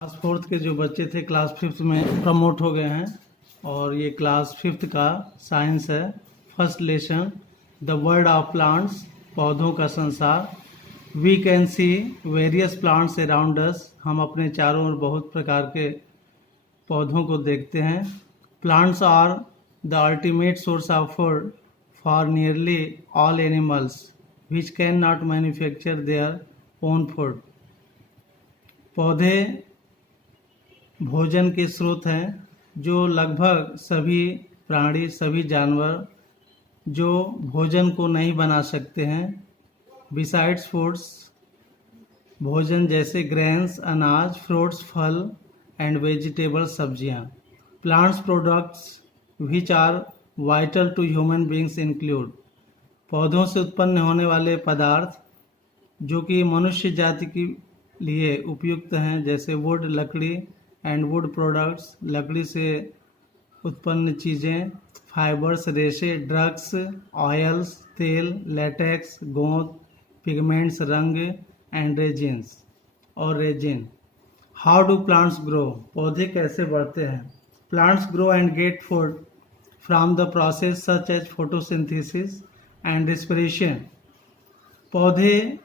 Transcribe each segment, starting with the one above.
Class fourth के जो बच्चे थे क्लास फिफ्थ में प्रमोट हो गए हैं और ये क्लास फिफ्थ का साइंस है। First lesson the world of plants, पौधों का संसार। We can see various plants around us, हम अपने चारों ओर बहुत प्रकार के पौधों को देखते हैं। Plants are the ultimate source of food for nearly all animals which can not manufacture their own food. पौधे भोजन के स्रोत हैं जो लगभग सभी प्राणी, सभी जानवर जो भोजन को नहीं बना सकते हैं। बिसाइड्स फूड्स, भोजन जैसे ग्रेन्स, अनाज, फ्रूट्स, फल एंड वेजिटेबल, सब्जियां। Plants products which are vital to human beings include, पौधों से उत्पन्न होने वाले पदार्थ जो कि मनुष्य जाति के लिए उपयुक्त हैं, जैसे वुड, लकड़ी एंड वुड प्रोडक्ट्स, लकड़ी से उत्पन्न चीज़ें, फाइबर्स, रेशे, ड्रग्स, ऑयल्स, तेल, लेटेक्स, गोंद, पिगमेंट्स, रंग एंड रेजिन्स और resin. How do plants grow, पौधे कैसे बढ़ते हैं। Plants grow and get food from the process such as photosynthesis and respiration, पौधे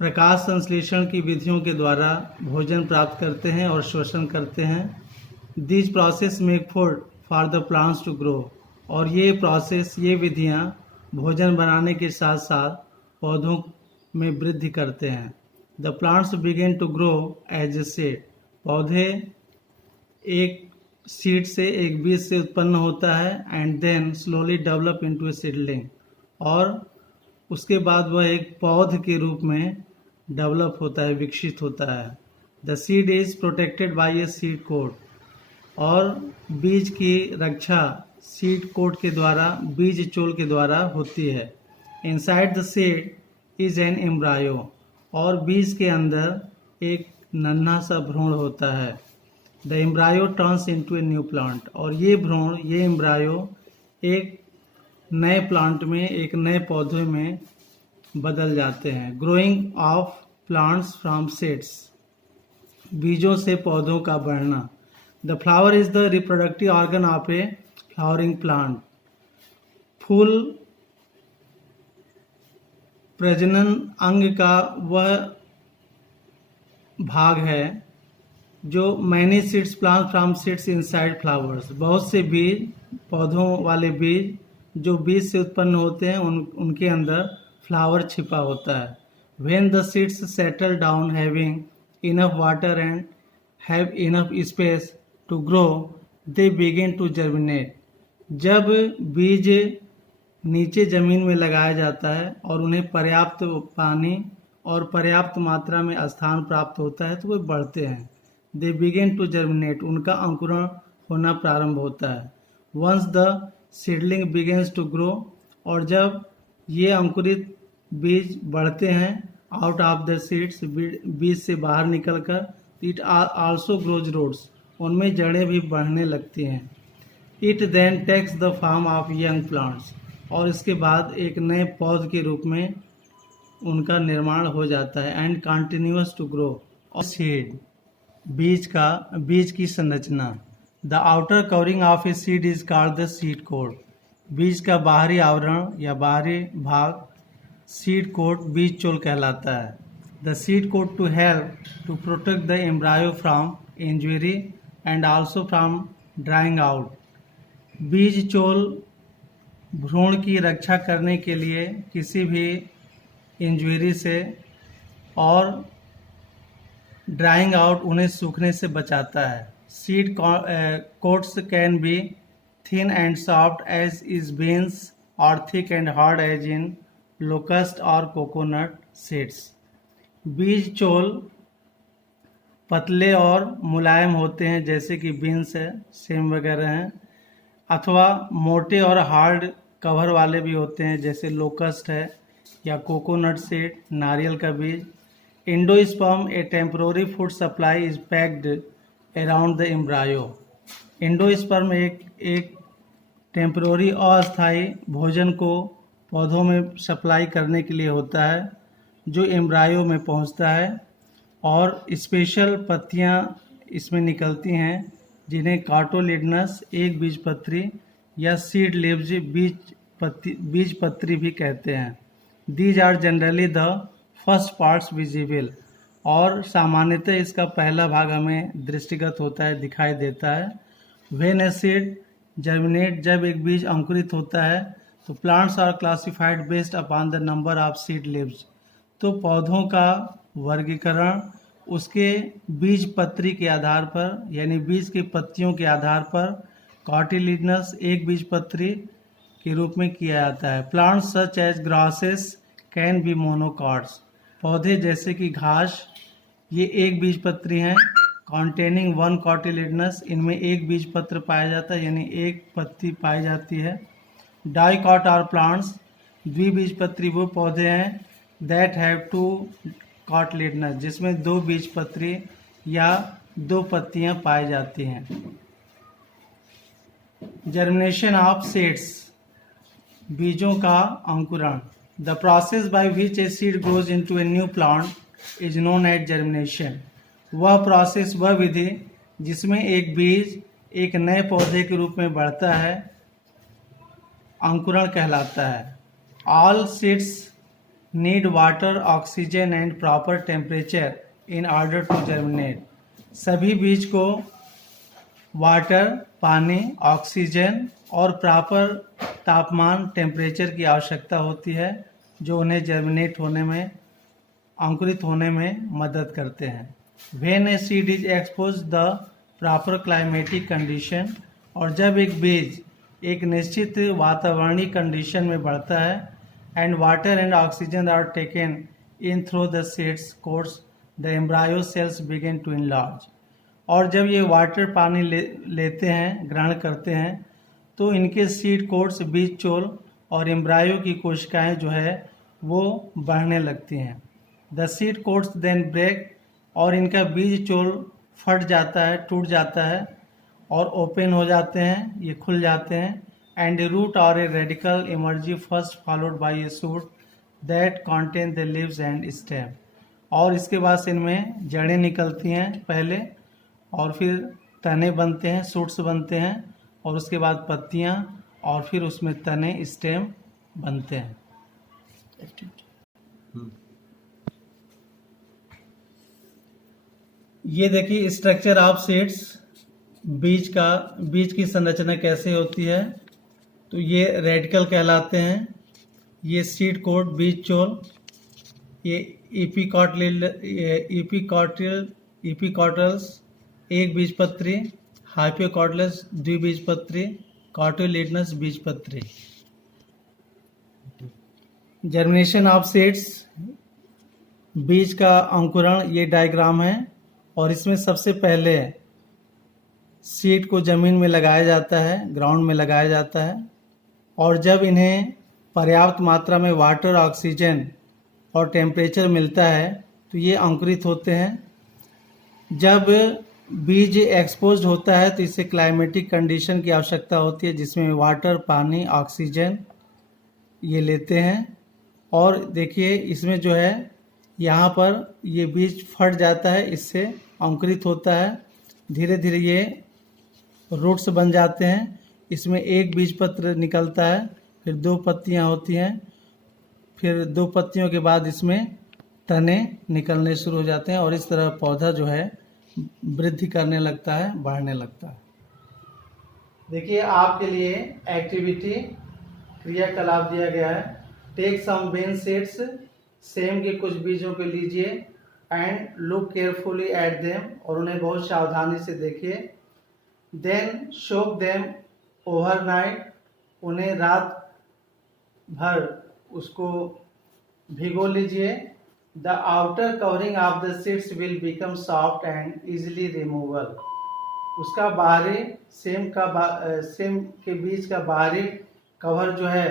प्रकाश संश्लेषण की विधियों के द्वारा भोजन प्राप्त करते हैं और श्वसन करते हैं। These process make food for the plants to grow, और ये प्रोसेस, ये विधियाँ भोजन बनाने के साथ साथ पौधों में वृद्धि करते हैं। The plants begin to grow as a seed, पौधे एक सीड से, एक बीज से उत्पन्न होता है। And then slowly develop into a seedling, और उसके बाद वह एक पौध के रूप में डेवलप होता है, विकसित होता है। The seed is protected by a seed coat, और बीज की रक्षा सीड कोट के द्वारा, बीज चोल के द्वारा होती है। Inside the seed is an embryo, और बीज के अंदर एक नन्हा सा भ्रूण होता है। The embryo turns into a new plant, और ये भ्रूण, ये एम्ब्रायो एक नए प्लांट में, एक नए पौधे में बदल जाते हैं। Growing of plants from seeds, बीजों से पौधों का बढ़ना। The flower is the reproductive organ of a flowering plant, फूल प्रजनन अंग का वह भाग है जो many seeds plant from seeds inside flowers, बहुत से बीज, पौधों वाले बीज जो बीज से उत्पन्न होते हैं, उनके अंदर फ्लावर छिपा होता है। When the seeds settle down having enough water and have enough space to grow, they begin to germinate. जब बीज नीचे जमीन में लगाया जाता है और उन्हें पर्याप्त पानी और पर्याप्त मात्रा में स्थान प्राप्त होता है तो वे बढ़ते हैं। They begin to germinate, उनका अंकुरण होना प्रारंभ होता है। Once the seedling begins to grow, और जब ये अंकुरित बीज बढ़ते हैं आउट ऑफ द सीड्स, बीज से बाहर निकलकर, इट आल्सो ग्रोज रूट्स, उनमें जड़ें भी बढ़ने लगती हैं। It then takes the form of young plants, और इसके बाद एक नए पौध के रूप में उनका निर्माण हो जाता है। And continuous to grow. और सीड, बीज की संरचना। The outer covering of a seed is called the seed coat, बीज का बाहरी आवरण या बाहरी भाग सीड कोट, बीज चोल कहलाता है। The seed coat to help to protect the embryo from injury and also from drying out, बीज चोल भ्रूण की रक्षा करने के लिए किसी भी इंजरी से और ड्राइंग आउट, उन्हें सूखने से बचाता है। Seed coats can be thin and soft as is beans और thick and hard as in locust और कोकोनट सीड्स, बीज चोल पतले और मुलायम होते हैं जैसे कि बीन्स है, सेम वगैरह हैं, अथवा मोटे और हार्ड कवर वाले भी होते हैं जैसे लोकस्ट है या कोकोनट सीड, नारियल का बीज। Endosperm, A temporary food supply is packed around the embryo, endosperm एक टेम्पररी अस्थायी भोजन को पौधों में सप्लाई करने के लिए होता है। जो एम्ब्रायो में पहुंचता है और स्पेशल पत्तियां इसमें निकलती हैं जिन्हें कार्टोलिडनस एक बीजपत्री या सीड लीव्स बीजपत्री भी कहते हैं। These are generally the first parts visible, और सामान्यतः इसका पहला भाग हमें दृष्टिगत होता है, दिखाई देता है। व्हेन ए सीड जर्मिनेट, जब एक बीज अंकुरित होता है तो plants are classified based upon the number of seed leaves, तो पौधों का वर्गीकरण उसके बीज पत्री के आधार पर, यानी बीज की पत्तियों के आधार पर कार्टिलिडनस एक बीज पत्री के रूप में किया जाता है। Plants such as grasses can be monocots, पौधे जैसे कि घास ये एक बीज पत्री हैं, कॉन्टेनिंग वन कार्टिलिडनस, इनमें एक बीज पत्र पाया जाता है यानी एक पत्ती पाई जाती है। डाइकॉट आर प्लांट्स, द्विबीजपत्री वो पौधे हैं दैट हैव टू कार्टिलिडनस, जिसमें दो बीजपत्री या दो पत्तियां पाई जाती हैं। जर्मिनेशन ऑफ सीड्स, बीजों का अंकुरण। The process by which a seed grows into a new plant is known as germination, वह प्रोसेस, वह विधि जिसमें एक बीज एक नए पौधे के रूप में बढ़ता है, अंकुरण कहलाता है। All seeds need water, oxygen and proper temperature in order to germinate, सभी बीज को वाटर, पानी, ऑक्सीजन और प्रॉपर तापमान, टेम्परेचर की आवश्यकता होती है जो उन्हें जर्मिनेट होने में, अंकुरित होने में मदद करते हैं। When A seed is expose the proper climatic condition, और जब एक बीज एक निश्चित वातावरणीय कंडीशन में बढ़ता है, and water and oxygen are taken in through the seeds coats, the embryo cells begin to enlarge, और जब ये वाटर पानी लेते हैं, ग्रहण करते हैं, तो इनके सीड कोर्स, बीज चोल और एम्ब्रायो की कोशिकाएं जो है वो बढ़ने लगती हैं। The seed coats then break, और इनका बीज चोल फट जाता है, टूट जाता है और ओपन हो जाते हैं, ये खुल जाते हैं। एंड रूट और a radicle emerge first followed by a shoot that contain the leaves and stem, और इसके बाद से इनमें जड़ें निकलती हैं पहले, और फिर तने बनते हैं, शूट्स बनते हैं, और उसके बाद पत्तियां, और फिर उसमें तने, स्टेम बनते हैं। ये देखिए स्ट्रक्चर ऑफ सीड्स, बीज की संरचना कैसे होती है। तो ये रेडिकल कहलाते हैं, ये सीड कोट, बीज चोल, ये एपिकॉटल्स एक बीजपत्री, हाइपोकॉटल्स द्विबीजपत्री, कार्टिलिडनस बीजपत्री। जर्मिनेशन ऑफ सीड्स, बीज का अंकुरण, ये डायग्राम है, और इसमें सबसे पहले सीड को ज़मीन में लगाया जाता है, ग्राउंड में लगाया जाता है, और जब इन्हें पर्याप्त मात्रा में वाटर, ऑक्सीजन और टेम्परेचर मिलता है तो ये अंकुरित होते हैं। जब बीज एक्सपोज्ड होता है तो इसे क्लाइमेटिक कंडीशन की आवश्यकता होती है जिसमें वाटर, पानी, ऑक्सीजन ये लेते हैं। और देखिए इसमें जो है यहाँ पर ये बीज फट जाता है, इससे अंकुरित होता है, धीरे धीरे ये रूट्स बन जाते हैं। इसमें एक बीजपत्र निकलता है, फिर दो पत्तियाँ होती हैं, फिर दो पत्तियों के बाद इसमें तने निकलने शुरू हो जाते हैं, और इस तरह पौधा जो है वृद्धि करने लगता है, बढ़ने लगता है। देखिए आपके लिए एक्टिविटी क्रियाकलाप दिया गया है। टेक सम बीन सीड्स, सेम के कुछ बीजों को लीजिए, and look carefully at them, और उन्हें बहुत सावधानी से देखिए। देन सोक देम ओवरनाइट, उन्हें रात भर उसको भिगो लीजिए। The outer covering of the seeds will become soft and easily removal, उसका बाहरी सेम के बीज का बाहरी कवर जो है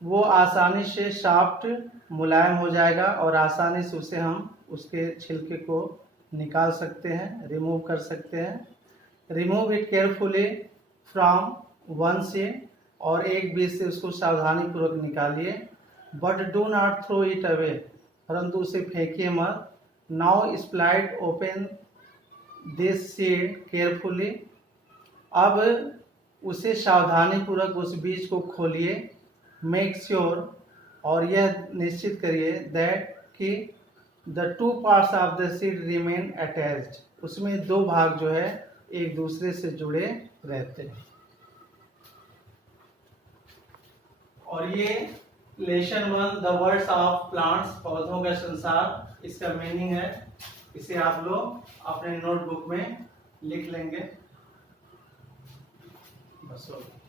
वो आसानी से सॉफ्ट, मुलायम हो जाएगा, और आसानी से उसे हम उसके छिलके को निकाल सकते हैं, रिमूव कर सकते हैं। Remove it carefully from one seed, और एक बीज से उसको सावधानी पूर्वक निकालिए। But do not throw it away, परंतु उसे फेंकिए मत। Now split open this seed carefully. अब उसे सावधानीपूर्वक उस बीज को खोलिए। मेक श्योर, और यह निश्चित करिए दैट कि the two parts of the seed remain attached, उसमें दो भाग जो है एक दूसरे से जुड़े रहते हैं। और ये lesson 1 the words of plants, पौधों का संसार, इसका मीनिंग है। इसे आप लोग अपने नोटबुक में लिख लेंगे। बस हो गया।